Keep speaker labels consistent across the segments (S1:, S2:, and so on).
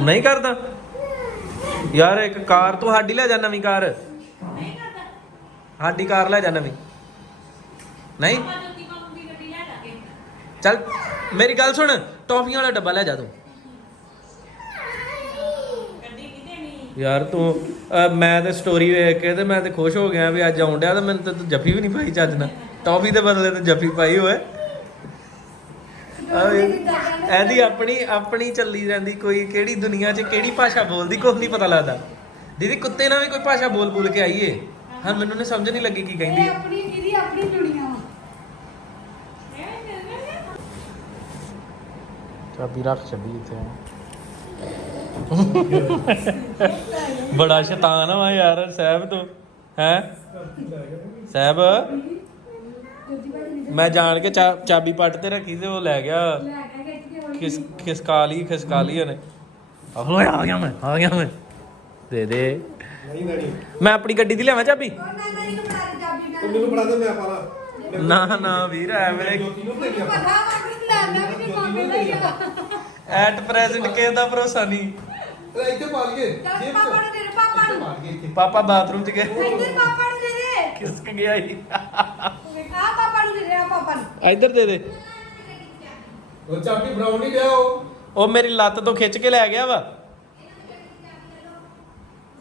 S1: ਨਹੀਂ ਕਰਦਾ। ਯਾਰ ਇੱਕ ਕਾਰ ਤੂੰ ਸਾਡੀ ਲੈ ਜਾ ਨਵੀਂ ਕਾਰ। ਸਾਡੀ ਕਾਰ ਲੈ ਜਾ ਨਵੀਂ। ਨਹੀਂ। ਚੱਲ, ਮੇਰੀ ਗੱਲ ਸੁਣ, ਟੌਫੀਆਂ ਵਾਲਾ ਡੱਬਾ ਲੈ ਜਾ ਤੂੰ। ਯਾਰ ਤੂੰ, ਅਹ, ਮੈਂ ਤੇ ਸਟੋਰੀ ਵੇਖ ਕੇ ਤੇ ਮੈਂ ਤੇ ਖੁਸ਼ ਹੋ ਗਿਆ ਵੀ ਅੱਜ ਆਉਣ ਡਿਆ ਤੇ ਮੈਨੂੰ ਤੇ ਤੂੰ ਜੱਫੀ ਵੀ ਨਹੀਂ ਪਾਈ ਚੱਜ ਨਾਲ। ਟੌਫੀ ਦੇ ਬਦਲੇ ਤੇ ਜੱਫੀ ਪਾਈ ਹੋਏ ਆਹ ਇਹਦੀ ਆਪਣੀ ਆਪਣੀ ਚੱਲੀ ਰਹਿੰਦੀ ਕੋਈ ਕਿਹੜੀ ਦੁਨੀਆ 'ਚ ਕਿਹੜੀ ਭਾਸ਼ਾ ਬੋਲਦੀ ਕੁਝ ਨਹੀਂ ਪਤਾ ਲੱਗਦਾ। ਦੀਦੀ ਕੁੱਤੇ ਨਾਲ ਵੀ ਕੋਈ ਭਾਸ਼ਾ ਬੋਲ ਬੋਲ ਕੇ ਆਈਏ। ਹਾਂ ਮੈਨੂੰ ਨੇ ਸਮਝ ਨਹੀਂ ਲੱਗੀ ਕੀ ਕਹਿੰਦੀ
S2: ਇਹ
S1: ਹੈ
S2: ਆਪਣੀ ਇਹਦੀ ਆਪਣੀ ਦੁਨੀਆ ਵਾ।
S1: ਚਾਬੀ ਰੱਖ ਛੱਡੀ ਇੱਥੇ। ਬੜਾ ਸ਼ੈਤਾਨ ਆ ਯਾਰ ਸਾਹਿਬ ਤੂੰ। ਹੈ? ਸਾਹਿਬ? ਮੈਂ ਜਾਣ ਕੇ ਚਾ- ਚਾਬੀ ਪੱਟ ਤੇ ਰੱਖੀ ਤੇ ਉਹ ਲੈ ਗਿਆ। ਕਿਸ ਖਿਸਕਾ ਲਈ ਖਿਸਕਾ ਲਈ ਉਹਨੇ। ਆਹੋ ਆ ਗਿਆ ਮੈਂ ਆ ਗਿਆ ਮੈਂ। ਦੇ ਦੇ।
S3: ਨਹੀਂ ਨਹੀਂ
S1: ਮੈਂ ਆਪਣੀ ਗੱਡੀ ਦੀ ਲਿਆਵਾਂ ਚਾਬੀ?
S3: ਤੂੰ ਮੈਨੂੰ ਦੇ ਮੈਂ ਪਾਲਾ
S1: ਨਾ ਨਾ ਵੀਰ ਐਵੇਂ
S3: ਕਿਹਨੂੰ ਗਿਆ
S1: ਐਟ ਪ੍ਰੈਜ਼ੈਂਟ ਕਿਸੇ ਦਾ ਭਰੋਸਾ ਨਹੀਂ।
S3: ਲੈ ਇੱਥੇ ਪਾ ਲਈਏ।
S2: ਪਾਪਾ ਨੂੰ ਦੇ ਦੇ ਪਾਪਾ ਨੂੰ।
S1: ਪਾਪਾ ਬਾਥਰੂਮ ਚ ਗਏ।
S2: ਇੱਧਰ ਪਾਪਾ ਨੂੰ
S1: ਖਿਸਕ ਗਿਆ ਹੀ
S2: ਆ ਪਾਪਾ ਨੂੰ ਦੇ ਦੇ ਆ ਪਾਪਾ ਨੂੰ
S1: ਇੱਧਰ ਦੇ ਦੇ
S3: ਉਹ ਚਾਬੀ ਬਰਾਉਨ ਨਹੀਂ ਲਿਆ ਉਹ
S1: ਉਹ ਮੇਰੀ ਲੱਤ ਤੋਂ ਖਿੱਚ ਕੇ ਲੈ ਗਿਆ ਵਾ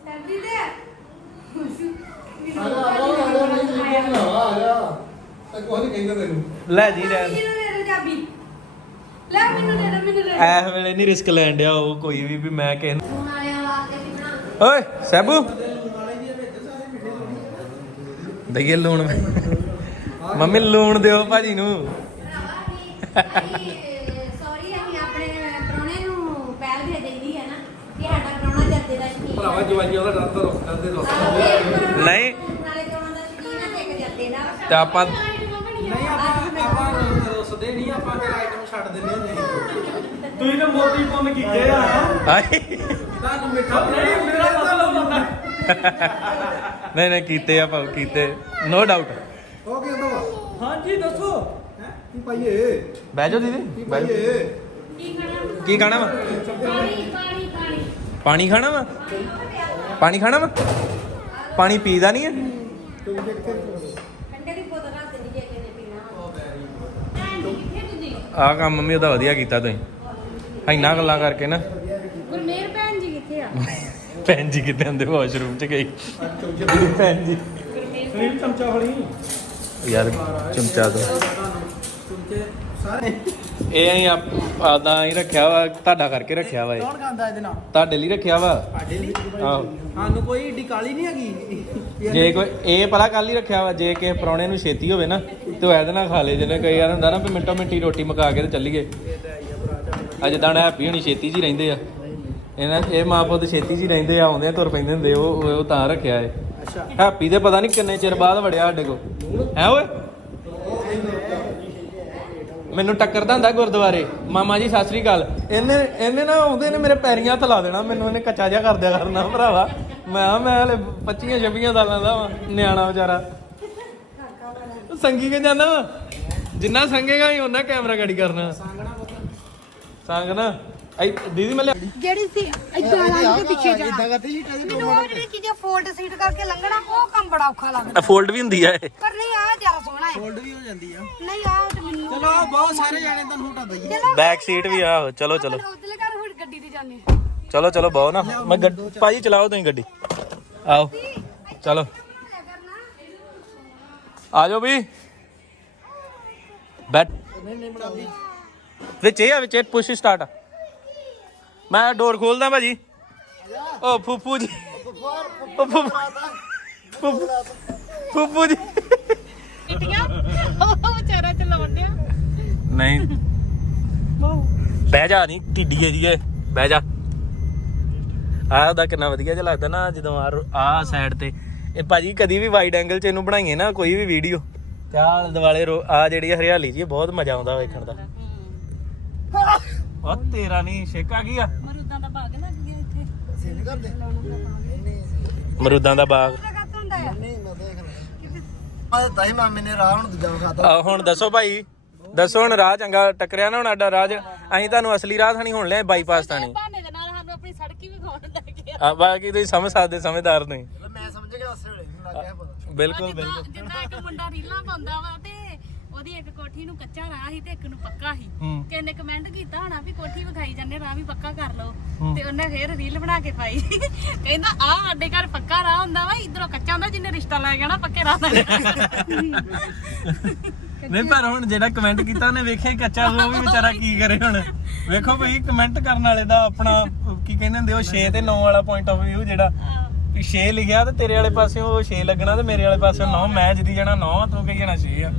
S2: ਸੈਲਫੀ ਦੇ
S3: ਆ ਜਾ ਆ ਜਾ ਆ ਜਾ ਨਹੀਂ ਨਹੀਂ ਆ ਜਾ ਤਾਂ ਕੋਈ ਨਹੀਂ ਕਹਿੰਦਾ ਤੈਨੂੰ
S1: ਲੈ ਜੀ ਲੈ
S2: ਮੈਨੂੰ ਦੇ ਦੇ ਚਾਬੀ ਲੈ ਮੈਨੂੰ ਦੇ ਦੇ ਮੈਨੂੰ ਦੇ ਦੇ
S1: ਐਸ ਵੇਲੇ ਨਹੀਂ ਰਿਸਕ ਲੈਣ ਡਿਆ ਉਹ ਕੋਈ ਵੀ ਵੀ ਮੈਂ ਕਿਸੇ ਨੂੰ- ਓਏ ਸੈਬੂ ਦਈਏ ਲੂਣ। ਮੰਮੀ ਲੂਣ ਦਿਓ ਭਾਜੀ ਨੂੰ।
S2: ਸੌਰੀ ਅਸੀਂ ਆਪਣੇ ਪ੍ਰਾਹੁਣੇ ਨੂੰ ਪਹਿਲ ਦੇ ਦਿੰਦੀ ਹੈ ਨਾ ਕਿ ਸਾਡਾ ਪ੍ਰਾਹੁਣਾ ਜੱਦੇ ਦਾ ਸ਼ਕੀਨ
S3: ਭਰਾਵਾ ਜਵਾਈਆਂ ਦਾ ਡਰ ਤਾਂ ਰੋਕਦਾ ਰੋਕਦਾ
S1: ਨਹੀਂ।
S2: ਨਾਲੇ ਪ੍ਰਾਹੁਣਾ ਦਾ ਸ਼ਕੀਨ ਹੈ ਤੇ ਇੱਕ ਜੱਦੇ ਦਾ
S1: ਤੇ ਆਪਾਂ
S4: ਨਹੀਂ ਆਪਾਂ ਆਪਾਂ ਰੁੱਸਦੇ ਨਹੀਂ ਆਪਾਂ ਫਿਰ ਆਈਟਮ ਛੱਡ ਦਿੰਦੇ ਹੁੰਦੇ ਤੁਸੀਂ ਤਾਂ ਮੋਤੀ ਪੁੰਨ ਕੀਤੇ ਆ।
S1: ਹਾਏ
S4: ਤੁਹਾਨੂੰ ਮਿੱਠਾ ਨਹੀਂ ਮੇਰਾ
S1: ਨਹੀਂ ਨਹੀਂ ਕੀਤੇ ਆ ਭਾਉ ਕੀਤੇ ਨੋ ਡਾਊਟ
S3: ਕੀ ਹੁੰਦਾ ਵਾ?
S4: ਹਾਂਜੀ ਦੱਸੋ।
S3: ਹੈਂ? ਕੀ ਪਾਈਏ?
S1: ਬਹਿ ਜਾਓ ਦੀਦੀ ਬਹਿ ਜਾਓ।
S3: ਪਾਈਏ?
S2: ਕੀ ਖਾਣਾ
S1: ਵਾ?
S2: ਪਾਣੀ ਪਾਣੀ ਪਾਣੀ
S1: ਪਾਣੀ ਖਾਣਾ ਵਾ? ਪਾਣੀ ਖਾਣਾ ਵਾ? ਪਾਣੀ ਪੀਦਾ ਨਹੀਂ ਹੈ?
S2: ਦੀ ਦੇ ਕਿੱਥੇ ਤੁਸੀਂ
S1: ਆਹ ਕੰਮ ਮੰਮੀ ਉਹਦਾ ਵਧੀਆ ਕੀਤਾ ਤੁਸੀਂ। ਇੰਨਾ ਗੱਲਾਂ ਕਰਕੇ ਨਾ
S2: ਗੁਰਮੇਰ ਭੈਣ ਜੀ ਕਿੱਥੇ ਆ
S1: ਭੈਣ ਜੀ ਕਿਤੇ ਅੰਦਰ ਵਾਸ਼ਰੂਮ ਚ ਗਈ ਭੈਣ ਜੀ।
S4: ਸੁਨੀਲ ਚਮਚਾ ਫੜੀ
S1: ਯਾਰ ਚਮਚਾ ਦੋ।
S4: ਚਮਚੇ ਸਾਰੇ
S1: ਇਹ ਅਸੀਂ ਆਦਾ ਹੀ ਰੱਖਿਆ ਵਾ ਤੁਹਾਡਾ ਕਰਕੇ ਰੱਖਿਆ ਵਾ ਇਹ।
S4: ਕੌਣ ਖਾਂਦਾ ਇਹਦੇ ਨਾਲ?
S1: ਤੁਹਾਡੇ ਲਈ ਰੱਖਿਆ ਵਾ।
S4: ਸਾਡੇ ਲਈ
S1: ਆਹੋ।
S4: ਸਾਨੂੰ ਕੋਈ ਏਡੀ ਕਾਲੀ ਨਹੀਂ ਹੈਗੀ।
S1: ਜੇ ਕੋਈ ਇਹ ਪਤਾ ਕੱਲ ਹੀ ਰੱਖਿਆ ਵਾ ਜੇ ਕਿਸੇ ਪ੍ਰਾਹੁਣੇ ਨੂੰ ਛੇਤੀ ਹੋਵੇ ਨਾ ਤੇ ਉਹ ਇਹਦੇ ਨਾਲ ਖਾ ਲੇ। ਜਿਹਨੇ ਕਈ ਯਾਰ ਹੁੰਦਾ ਨਾ ਵੀ ਮਿੰਟੋ ਮਿੰਟੀ ਰੋਟੀ ਮਕਾ ਕੇ ਤੇ ਚੱਲੀਏ। ਅੱਜ ਤਾਂ ਹੈਪੀ ਹੋਣੀ ਛੇਤੀ ਜੀ ਰਹਿੰਦੇ ਆ। ਇਹਨਾਂ ਇਹ ਮਾਂ ਪੁੱਤ ਛੇਤੀ ਜੀ ਰਹਿੰਦੇ ਆ ਆਉਂਦੇ ਆ ਤੁਰ ਪੈਂਦੇ ਹੁੰਦੇ ਉਹ ਉਹ ਤਾਂ ਰੱਖਿਆ ਏ।
S4: ਅੱਛਾ।
S1: ਹੈਪੀ ਦੇ ਪਤਾ ਨਹੀਂ ਕਿੰਨੇ ਚਿਰ ਬਾਅਦ ਵੜਿਆ ਸਾਡੇ ਕੋ ਹੈ ਓਏ? ਮੈਨੂੰ ਟੱਕਰਦਾ ਹੁੰਦਾ ਗੁਰਦੁਆਰੇ। ਮਾਮਾ ਜੀ ਸਤਿ ਸ੍ਰੀ ਅਕਾਲ। ਇਹਨੇ ਇਹਨੇ ਨਾ ਆਉਂਦੇ ਨੇ ਮੇਰੇ ਪੈਰੀਆਂ ਹੱਥ ਲਾ ਦੇਣਾ ਮੈਨੂੰ ਇਹਨੇ ਕੱਚਾ ਜਿਹਾ ਕਰ ਦਿਆ ਕਰਨਾ ਭਰਾਵਾ। ਮੈਂ ਮੈਂ ਹਲੇ 25 26 ਸਾਲਾਂ ਦਾ ਵਾਂ ਨਿਆਣਾ ਵਿਚਾਰਾ। ਸੰਗੀ ਕੇ ਜਾਂਦਾ ਵਾ? ਜਿੰਨਾ ਸੰਗੇਗਾ ਹੀ ਉਹਨਾਂ ਕੈਮਰਾ ਗਾੜੀ ਕਰਨਾ। ਸੰਗ ਐ ਦੀਦੀ ਮੈਂ ਲਿਆ
S2: ਜਿਹੜੀ ਸੀ ਇੱਦਾਂ ਲੰਘ ਕੇ ਪਿੱਛੇ ਜਾਣਾ। ਮੈਨੂੰ ਉਹ ਜਿਹੜੀ ਚੀਜ਼ਾਂ ਫੋਲਡ ਸੀਟ ਕਰਕੇ ਲੰਘਣਾ ਉਹ ਕੰਮ ਬੜਾ ਔਖਾ ਲੱਗਦਾ।
S1: ਫੋਲਡ ਵੀ ਹੁੰਦੀ ਆ ਇਹ।
S2: ਪਰ ਨਹੀਂ ਆ ਜ਼ਿਆਦਾ ਸੋਹਣਾ ਹੈ।
S4: ਫੋਲਡ ਵੀ ਹੋ ਜਾਂਦੀ ਆ।
S2: ਨਹੀਂ ਆ ਤੇ ਮੈਨੂੰ
S4: ਚਲੋ ਬਹੁਤ ਸਾਰੇ ਜਾਣੇ ਤੁਹਾਨੂੰ ਹਟਾ ਦਈਏ।
S2: ਚਲੋ
S1: ਬੈਕ ਸੀਟ ਵੀ ਆ ਚਲੋ ਚਲੋ।
S2: ਉਧਰਲੇ ਘਰ ਹੁਣ ਗੱਡੀ ਤੇ ਜਾਂਦੇ
S1: ਚਲੋ ਚਲੋ ਬਹੁ ਨਾ। ਮੈਂ ਗੱਡ- ਭਾਜੀ ਚਲਾਓ ਤੁਸੀਂ ਗੱਡੀ। ਆਓ। ਚਲੋ। ਆ ਜਾਓ ਵੀ। ਬੈਠ। ਵਿੱਚ ਇਹ ਆ ਵਿੱਚ ਇਹ ਪੁਸ਼ ਸਟਾਰਟ ਮੈਂ ਡੋਰ ਖੋਲਦਾ ਭਾਜੀ। ਓ ਫੂਫੂ ਜੀ। ਓ ਫੂਫੂ। ਫੂਫੂ- ਫੂਫੂ ਜੀ।
S2: ਉਹ ਵਿਚਾਰਾ ਚਲਾਉਣ ਡਿਆ।
S1: ਨਹੀਂ। ਬਹਿ। ਜਾ ਨਹੀਂ ਢਿੱਡੀ ਹੈ ਜੀ ਇਹ ਬਹਿ ਜਾ। ਆਹ ਉਹਦਾ ਕਿੰਨਾ ਵਧੀਆ ਜਿਹਾ ਲੱਗਦਾ ਨਾ ਜਦੋਂ ਆ ਆ ਸਾਈਡ ਤੇ। ਇਹ ਭਾਜੀ ਕਦੀ ਵੀ ਵਾਈਡ ਐਂਗਲ 'ਚ ਇਹਨੂੰ ਬਣਾਈਏ ਨਾ ਕੋਈ ਵੀ ਵੀਡੀਓ ਤੇ ਆਲੇ ਦੁਆਲੇ ਆ ਜਿਹੜੀ ਹਰਿਆਲੀ ਜੀ ਬਹੁਤ ਮਜ਼ਾ ਆਉਂਦਾ ਵੇਖਣ ਦਾ। ਉਹ ਤੇਰਾ ਨਹੀਂ ਛੇਕਾ ਕੀ ਆ?
S2: ਮਰੂਦਾਂ ਦਾ ਬਾਗ ਲੱਗ ਗਿਆ ਇੱਥੇ?
S1: ਮਰੂਦਾਂ ਦਾ ਬਾਗ।
S2: ਕੱਤ ਹੁੰਦਾ ਹੈ
S4: ਆ ਤਾਈ ਮਾਮੇ ਨੇ ਰਾਹ ਹੁਣ ਦੂਜਾ ਵਿਖਾਤਾ
S1: ਆ ਹੁਣ ਦੱਸੋ ਭਾਈ। ਦੱਸੋ ਹੁਣ ਰਾਹ ਚੰਗਾ ਟੱਕਰਿਆ ਨਾ ਹੁਣ ਆਡਾ ਰਾਜ ਅਸੀਂ ਤੁਹਾਨੂੰ ਅਸਲੀ ਰਾਹ ਥਾਣੀ ਹੁਣ ਲਿਆ ਬਾਈਪਾਸ ਥਾਣੀ।
S2: ਬਹਾਨੇ ਦੇ ਨਾਲ ਸਾਨੂੰ ਆਪਣੀ
S1: ਆ ਬਾਕੀ ਤੁਸੀਂ ਸਮਝ ਸਕਦੇ ਸਮਝਦਾਰ ਨਹੀਂ
S3: ਮੈਂ ਸਮਝ ਗਿਆ ਉਸੇ ਵੇਲੇ
S1: ਬਿਲਕੁਲ ਬਿਲਕੁਲ।
S5: ਜਿੱਦਾਂ ਇੱਕ ਮੁੰਡਾ ਰੀਲਾਂ ਪਾਉਂਦਾ ਵਾ ਉਹਦੀ ਇੱਕ ਕੋਠੀ ਨੂੰ ਕੱਚਾ ਰਾਹ ਸੀ ਤੇ ਇੱਕ ਨੂੰ ਪੱਕਾ ਸੀ।
S1: ਹੂੰ।
S5: ਕਿਸੇ ਨੇ ਕਮੈਂਟ ਕੀਤਾ ਹੋਣਾ ਵੀ ਕੋਠੀ ਵਿਖਾਈ ਜਾਂਦੇ ਰਾਹ ਵੀ ਪੱਕਾ ਕਰ ਲਓ। ਤੇ ਉਹਨੇ ਫੇਰ ਰੀਲ ਬਣਾ ਕੇ ਪਾਈ। ਕਹਿੰਦਾ ਆ ਸਾਡੇ ਘਰ ਪੱਕਾ ਰਾਹ ਹੁੰਦਾ ਵਾ ਇਧਰੋਂ ਕੱਚਾ ਹੁੰਦਾ ਜਿਹਨੇ ਰਿਸ਼ਤਾ ਲੈ ਗਿਆ ਨਾ ਪੱਕੇ ਰਾਹ ਦਾ
S1: ਨਹੀਂ ਪਰ ਹੁਣ ਜਿਹੜਾ ਕਮੈਂਟ ਕੀਤਾ ਉਹਨੇ ਵੇਖਿਆ ਹੀ ਕੱਚਾ ਉਹ ਵੀ ਵਿਚਾਰਾ ਕੀ ਕਰੇ ਹੁਣ? ਵੇਖੋ ਭਈ ਕਮੈਂਟ ਕਰਨ ਵਾਲੇ ਦਾ ਆਪਣਾ ਅਹ, ਕੀ ਕਹਿੰਦੇ ਹੁੰਦੇ ਉਹ 6 ਤੇ 9 ਵਾਲਾ ਪੁਆਇੰਟ ਆਫ View ਜਿਹੜਾ ਵੀ 6 ਲਿਖਿਆ ਤੇ ਤੇਰੇ ਵਾਲੇ ਪਾਸਿਓਂ ਉਹ 6 ਲੱਗਣਾ ਤੇ ਮੇਰੇ ਵਾਲੇ ਪਾਸਿਓਂ 9 ਮੈਂ ਜਿੱਦੀ ਜਾਣਾ 9 ਤੂੰ ਕਹੀ ਜਾਣਾ 6 ਆ।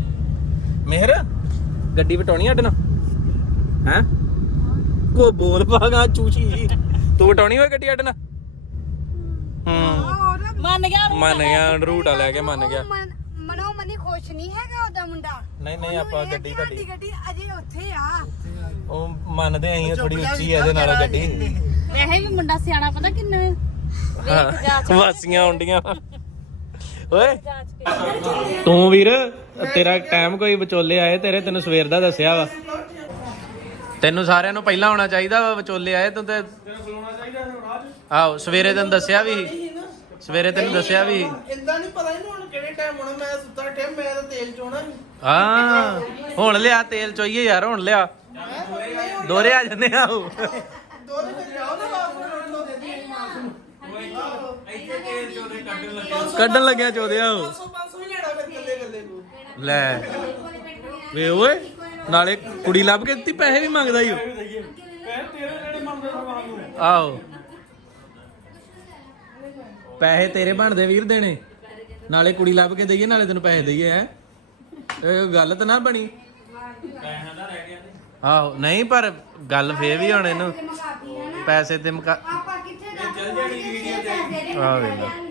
S1: ਮਿਹਰ ਗੱਡੀ ਵਟਾਉਣੀ ਅੱਡ ਨਾ ਹੈ? ਕੋ ਬੋਲ ਪਾਗਾ ਚੂਚੀ ਤੂੰ ਵਟਾਉਣੀ ਹੋਏ ਗੱਡੀ ਅੱਡ ਨਾ ਹੂੰ।
S5: ਮੰਨ ਗਿਆ
S1: ਮੰਨ ਗਿਆ ਰੂਟ ਆ ਲੈ ਕੇ ਮੰਨ ਗਿਆ।
S2: ਮਨ- ਮਨੋ ਮਨੀ ਖੁਸ਼ ਨਹੀਂ ਹੈਗਾ ਉਹਦਾ ਮੁੰਡਾ?
S1: ਨਹੀਂ ਨਹੀਂ ਆਪਾਂ ਗੱਡੀ ਤੁਹਾਡੀ
S2: ਗੱਡੀ ਅਜੇ ਉੱਥੇ ਆ।
S1: ਉਹ ਮੰਨਦੇ ਆਂ ਥੋੜੀ ਉੱਚੀ ਹੈ ਇਹਦੇ ਨਾਲ ਗੱਡੀ।
S5: ਵੈਸੇ ਵੀ ਮੁੰਡਾ ਸਿਆਣਾ ਪਤਾ ਕਿੰਨੇ ਵੇਖ ਜਾ
S1: ਵਾਸੀਆਂ ਹੁੰਦੀਆਂ। ਓਏ। ਤੂੰ ਵੀਰ ਤੇਰਾ ਟਾਈਮ ਕੋਈ ਵਿਚੋਲੇ ਆਏ ਤੇਰੇ ਤੈਨੂੰ ਸਵੇਰ ਦਾ ਦੱਸਿਆ ਵਾ। ਤੈਨੂੰ ਸਾਰਿਆਂ ਨੂੰ ਪਹਿਲਾਂ ਆਉਣਾ ਚਾਹੀਦਾ ਵਾ ਵਿਚੋਲੇ ਆਏ ਤੂੰ ਤੇ ਆਹੋ ਸਵੇਰੇ ਤੈਨੂੰ ਦੱਸਿਆ ਵੀ। ਸਵੇਰੇ ਤੈਨੂੰ ਦੱਸਿਆ ਵੀ।
S4: ਇੰਦਾ ਨਹੀਂ ਪਤਾ ਹੁਣ ਕਿਹੜੇ ਟਾਈਮ ਹੋਣਾ ਮੈਂ ਸੁੱਤਾ ਟਾਈਮ ਮੈਂ ਤਾਂ ਤੇਲ ਚੋਣਾ
S1: ਹਾਂ ਹੁਣ ਲਿਆ ਤੇਲ ਚੋਈਏ ਯਾਰ ਹੁਣ ਲਿਆ। ਦੋਰੇ ਆ ਜੰਨੇ ਆਓ
S4: ਤੇ ਜਾਓ ਨਾ ਵਾਪਸ ਰੋਡ ਤੋਂ ਦੇ
S1: ਕੱਢਣ ਲੱਗਿਆ ਚੋਦੇ ਆਓ
S4: 500 500 ਹੀ ਲੈਣਾ ਫਿਰ ਕੱਲੇ ਕੱਲੇ। ਨੂੰ
S1: ਲੈ। ਵੇ ਓਏ ਨਾਲੇ ਕੁੜੀ ਲੱਭ ਕੇ ਦਿੱਤੀ ਪੈਸੇ ਵੀ ਮੰਗਦਾ ਈ ਉਹ ਆਓ ਪੈਸੇ ਤੇਰੇ ਬਣਦੇ ਵੀਰ ਦੇਣੇ। ਨਾਲੇ ਕੁੜੀ ਲੱਭ ਕੇ ਦਈਏ ਨਾਲੇ ਤੈਨੂੰ ਪੈਸੇ ਦਈਏ ਹੈ। ਇਹ ਗੱਲ ਤਾਂ ਨਾ ਬਣੀ। ਆਹੋ ਨਹੀਂ ਪਰ ਗੱਲ ਫੇਰ ਵੀ ਹੁਣ ਇਹਨੂੰ ਪੈਸੇ ਤੇ ਮੁਕਾ
S2: ਆਪਾਂ ਕਿੱਥੇ ਜਾ ਚੱਲ ਜਾਣੀ ਵੀਡੀਓ ਤੇ
S1: ਆ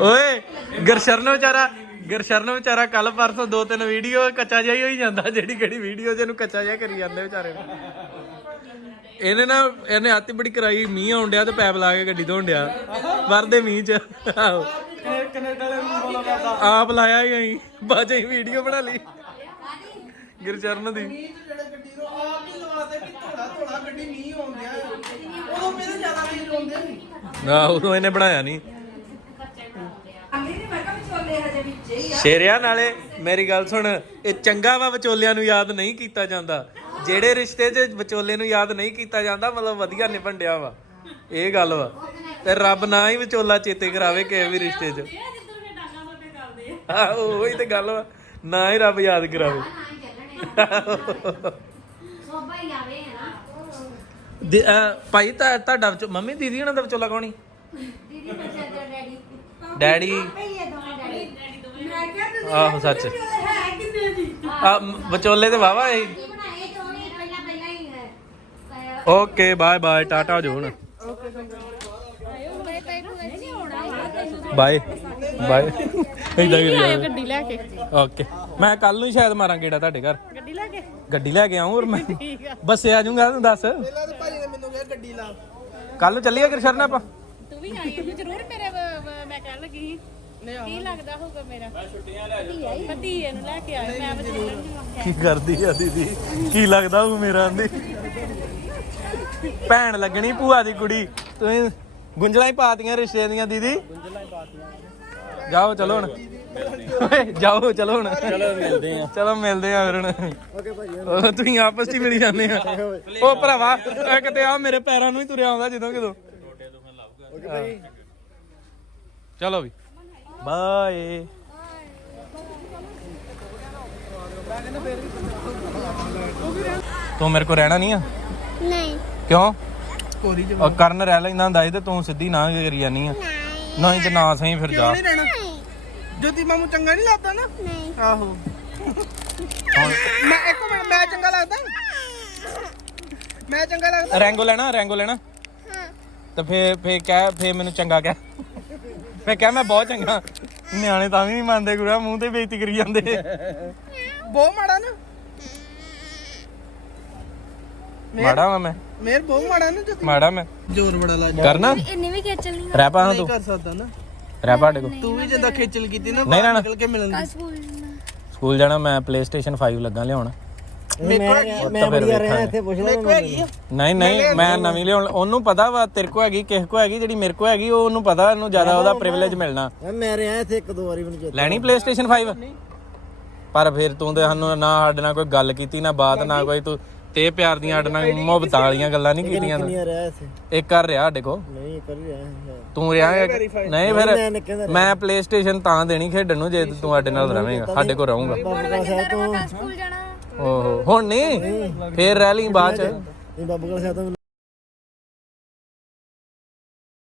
S1: ਓਏ ਗਰਸ਼ਰਨ ਵਿਚਾਰਾ ਗਰਸ਼ਰਨ ਵਿਚਾਰਾ ਕੱਲ ਪਰਸੋਂ ਦੋ ਤਿੰਨ ਵੀਡੀਓ ਕੱਚਾ ਜਿਹਾ ਹੀ ਹੋਈ ਜਾਂਦਾ ਜਿਹੜੀ ਕਿਹੜੀ ਵੀਡੀਓ ਜਿਹਨੂੰ ਕੱਚਾ ਜਿਹਾ ਕਰੀ ਜਾਂਦੇ ਵਿਚਾਰੇ ਨੂੰ। ਇਹਨੇ ਨਾ ਇਹਨੇ ਆਤੀ ਬੜੀ ਕਰਾਈ ਮੀਂਹ ਆਉਣ ਡਿਆ ਤੇ ਪੈਪ ਲਾ ਕੇ ਗੱਡੀ ਧੋਣ ਡਿਆ। ਵਰਦੇ ਮੀਂਹ ਚ। ਆਹੋ।
S4: ਕੈਨੇਡਾ ਵਾਲੇ ਨੂੰ ਬੋਲਾ ਕਰਦਾ।
S1: ਆਪ ਲਾਇਆ ਹੀ ਗਈ ਬਾਜੇ ਹੀ ਵੀਡੀਓ ਬਣਾ ਲਈ। ਗੁਰਚਰਨ ਦੀ।
S4: ਮੀਂਹ ਚ ਜਿਹੜੇ ਗੱਡੀ ਨੂੰ ਆਪ ਹੀ ਲਵਾਦੇ ਕਿ ਥੋੜਾ ਥੋੜਾ ਗੱਡੀ ਮੀਂਹ ਆਉਂਦਿਆ ਉਦੋਂ ਮੇਰੇ ਜ਼ਿਆਦਾ ਮੀਂਹ ਆਉਂਦੇ ਨਹੀਂ
S1: ਉਦੋਂ ਇਹਨੇ ਬਣਾਇਆ ਨਹੀਂ ਸ਼ੇਰਿਆ, ਨਾਲੇ ਮੇਰੀ ਗੱਲ ਸੁਣ, ਇਹ ਚੰਗਾ ਵਾ ਵਿਚੋਲਿਆਂ ਨੂੰ ਯਾਦ ਨਹੀਂ ਕੀਤਾ ਜਾਂਦਾ। ਜਿਹੜੇ ਰਿਸ਼ਤੇ 'ਚ ਵਿਚੋਲੇ ਨੂੰ ਯਾਦ ਨਹੀਂ ਕੀਤਾ ਜਾਂਦਾ, ਮਤਲਬ ਵਧੀਆ ਨਿਭਣ ਡਿਆ ਵਾ। ਇਹ ਗੱਲ ਵਾ। ਤੇ ਰੱਬ ਨਾ ਹੀ ਵਿਚੋਲਾ ਚੇਤੇ ਕਰਾਵੇ ਕਿਸੇ ਵੀ ਰਿਸ਼ਤੇ 'ਚ। ਆਹੋ, ਉਹੀ ਤੇ ਗੱਲ ਵਾ। ਨਾ ਹੀ ਰੱਬ ਯਾਦ ਕਰਾਵੇ।
S2: ਸੋਭਾ ਹੀ ਆਵੇ।
S1: ਦੀ- ਅਹ ਭਾਈ ਤਾਂ ਤੁਹਾਡਾ ਵਿਚੋ- ਮੰਮੀ ਦੀਦੀ ਉਹਨਾਂ ਦਾ ਵਿਚੋਲਾ ਕੌਣੀ
S2: ਦੀਦੀ ਬੱਚਾ ਦਾ ਡੈਡੀ।
S1: ਡੈਡੀ।
S2: ਭਈਏ ਦੋਵੇਂ ਡੈਡੀ। ਮੈਂ ਕਿਹਾ ਤੁਸੀਂ
S1: ਆਹੋ ਸੱਚ।
S2: ਹੈ? ਕਿੰਨੇ ਦੀ?
S1: ਆ ਵਿਚੋਲੇ ਤੇ ਵਾਵਾ ਇਹ
S2: ਕੀ ਬਣਾਏ ਦੋਵੇਂ ਪਹਿਲਾਂ ਪਹਿਲਾਂ ਹੀ ਹੈ।
S1: ਓਕੇ ਬਾਏ ਬਾਏ ਟਾਟਾ ਜੋ ਹੁਣ। Bye bye. ਇਦਾਂ ਹੀ
S5: ਗੱਡੀ ਲੈ ਕੇ।
S1: ਓਕੇ। ਮੈਂ ਕੱਲ ਨੂੰ ਸ਼ਾਇਦ ਮਾਰਾਂ ਗੇੜਾ ਤੁਹਾਡੇ ਘਰ।
S5: ਗੱਡੀ ਲੈ ਕੇ?
S1: ਗੱਡੀ ਲੈ ਕੇ ਆਉਂ ਔਰ ਮੈਂ ਬੱਸੇ ਆ ਜਾਊਂਗਾ ਤੂੰ ਦੱਸ।
S4: ਪਹਿਲਾਂ ਤੇ ਭਾਜੀ ਨੇ ਮੈਨੂੰ ਕਿਹਾ ਗੱਡੀ ਲਾ।
S1: ਕੱਲ ਨੂੰ ਚੱਲੀਏ ਕਿਰਸ਼ਨ ਆਪਾਂ?
S5: ਤੂੰ ਵੀ ਆਈ ਤੂੰ ਜ਼ਰੂਰ ਮੇਰੇ ਵ- ਵ- ਮੈਂ ਕਹਿਣ ਲੱਗੀ ਸੀ। ਕੀ ਲੱਗਦਾ ਹੋਊਗਾ ਮੇਰਾ? ਮੈਂ ਛੁੱਟੀਆਂ ਲੈ ਜਾ ਭਤੀਏ ਨੂੰ ਲੈ ਕੇ ਆਇਆ ਮੈਂ ਬਚਾਉਣ
S1: ਕੀ ਕਰਦੀ ਆ ਦੀਦੀ? ਕੀ ਲੱਗਦਾ ਉਹ ਮੇਰਾ ਆਂਦੀ? ਭੈਣ ਲੱਗਣੀ ਭੂਆ ਦੀ ਕੁੜੀ। ਤੁਸੀਂ ਗੁੰਜਲਾਂ ਹੀ ਪਾਤੀਆਂ ਰਿਸ਼ਤੇ ਦੀਆਂ ਦੀਦੀ। ਜਾਓ ਚਲੋ ਹੁਣ। ਓਏ, ਜਾਓ ਚਲੋ ਹੁਣ। ਚਲੋ ਮਿਲਦੇ ਆ। ਚਲੋ ਮਿਲਦੇ ਆ ਫਿਰ ਹੁਣ। ਓਕੇ ਭਾਈ ਤੁਸੀਂ ਆਪਸ ਵਿੱਚ ਹੀ ਮਿਲ ਜਾਂਦੇ ਆ। ਉਹ ਭਰਾਵਾ ਇਹ ਕਿਤੇ ਆ ਮੇਰੇ ਪੈਰਾਂ ਨੂੰ ਹੀ ਤੁਰਿਆ ਆਉਂਦਾ ਜਦੋਂ ਕਿਦੋਂ। ਓਕੇ ਭਾਈ ਚਲੋ ਵੀ। ਬਾਏ। ਤੂੰ ਮੇਰੇ ਕੋ ਰਹਿਣਾ ਨਹੀਂ ਆ?
S2: ਨਹੀਂ।
S1: ਕਿਉਂ?
S4: ਕੋਰੀ ਚ
S1: ਉਹ ਕਰਨ ਰਹਿ ਲੈਂਦਾ ਹੁੰਦਾ ਸੀ ਤੇ ਤੂੰ ਸਿੱਧੀ ਨਾ ਕਰੀ ਜਾਨੀ ਆ। ਨਹੀਂ। ਤੇ ਨਾ ਸਹੀ ਫਿਰ ਜਾ।
S4: ਨਹੀਂ ਰਹਿਣਾ? ਜੋਤੀ ਮਾਮੂ ਚੰਗਾ ਨਹੀਂ ਲੱਗਦਾ ਨਾ?
S2: ਨਹੀਂ।
S4: ਆਹੋ। ਮੈਂ ਇੱਕ ਮਿੰਟ ਮੈਂ ਚੰਗਾ ਲੱਗਦਾ? ਮੈਂ ਚੰਗਾ ਲੱਗਦਾ?
S1: ਰੈਂਗੋ ਲੈਣਾ ਰੈਂਗੋ ਲੈਣਾ। ਤੇ ਫੇਰ ਫੇਰ ਕਹਿ ਫੇਰ ਮੈਨੂੰ ਚੰਗਾ ਕਹਿ। ਫੇਰ ਕਹਿ ਮੈਂ ਬਹੁਤ ਚੰਗਾ। ਨਿਆਣੇ ਤਾਂ ਵੀ ਨਹੀਂ ਮੰਨਦੇ ਗੁਰਾ ਮੂੰਹ ਤੇ ਬੇਇੱਜ਼ਤੀ ਕਰੀ ਜਾਂਦੇ।
S4: ਬਹੁਤ ਮਾੜਾ ਨਾ।
S1: ਮਾੜਾ ਵਾ ਮੈਂ।
S4: ਮੇਰ ਬਹੁਤ ਮਾੜਾ ਨਾ ਜੋਤੀ।
S1: ਮਾੜਾ ਮੈਂ।
S4: ਜ਼ੋਰ ਬੜਾ ਲਾ
S1: ਕਰਨਾ?
S5: ਇੰਨੀ ਵੀ ਖੇਚਲ ਨਹੀਂ
S1: ਰਹਿ ਪਾ ਹਾਂ ਤੂੰ।
S4: ਕਰ ਸਕਦਾ ਨਾ।
S1: ਰਹਿ ਸਾਡੇ ਕੋ।
S4: ਤੂੰ ਵੀ ਜਿੱਦਾਂ ਖੇਚਲ ਕੀਤੀ ਨਾ
S1: ਨਹੀਂ।
S4: ਨਿਕਲ ਕੇ ਮਿਲਣ ਦੀ।
S5: ਸਕੂਲ
S1: ਸਕੂਲ ਜਾਣਾ ਮੈਂ ਪਲੇ ਸਟੇਸ਼ਨ 5 ਲੱਗਾ ਲਿਆਉਣ।
S6: ਮੈਂ ਮੈਂ ਬੜੀਆ ਰਿਹਾ ਇੱਥੇ ਪੁੱਛ ਲੈ
S1: ਨਹੀਂ ਨਹੀਂ ਮੈਂ ਨਵੀਂ ਲਿਆਉਣ ਉਹਨੂੰ ਪਤਾ ਵਾ ਤੇਰੇ ਕੋ ਹੈਗੀ ਕਿਸ ਕੋ ਹੈਗੀ ਜਿਹੜੀ ਮੇਰੇ ਕੋ ਹੈਗੀ ਉਹ ਉਹਨੂੰ ਪਤਾ ਉਹਨੂੰ ਜ਼ਿਆਦਾ ਉਹਦਾ ਪ੍ਰਿਵਿਲੇਜ ਮਿਲਣਾ।
S6: ਮੈਂ ਰਿਹਾ ਇੱਥੇ ਇੱਕ ਦੋ ਵਾਰੀ ਮੈਨੂੰ ਚੇਤਾ
S1: ਲੈਣੀ ਪਲੇਸਟੇਸ਼ਨ 5 ਪਰ ਫਿਰ ਤੂੰ ਤੇ ਸਾਨੂੰ ਨਾ ਸਾਡੇ ਨਾਲ ਕੋਈ ਗੱਲ ਕੀਤੀ ਨਾ ਬਾਤ ਨਾ ਕੋਈ ਤੂੰ ਤੇ ਪਿਆਰ ਦੀਆਂ ਸਾਡੇ ਨਾਲ ਮੁਹੱਬਤਾਂ ਵਾਲੀਆਂ ਗੱਲਾਂ ਨਹੀਂ ਕੀਤੀਆਂ
S6: ਰਿਹਾ ਇੱਥੇ?
S1: ਇੱਕ ਕਰ ਰਿਹਾ ਸਾਡੇ ਕੋ
S6: ਨਹੀਂ ਕਰ ਰਿਹਾ
S1: ਤੂੰ ਰਿਹਾ ਨਹੀਂ ਫਿਰ ਮੈਂ ਪਲੇਸਟੇਸ਼ਨ ਤਾਂ ਦੇਣੀ ਖੇਡਣ ਨੂੰ ਜੇ ਤੂੰ ਸਾਡੇ ਨਾਲ ਰਵੇਂਗਾ ਸਾਡੇ ਕੋਲ ਰਹੂੰਗਾ।
S6: ਬਾਬਾ ਸਾਹਿਬ ਤੋਂ
S5: ਸਕੂਲ ਜਾਣਾ।
S1: ਓਹੋ ਹੁਣ ਨਹੀਂ ਫੇਰ ਰਹਿ ਲਈ ਬਾਅਦ ਚ।
S6: ਨਹੀਂ ਬਾਬਾ ਸਾਹਿਬ ਤੋਂ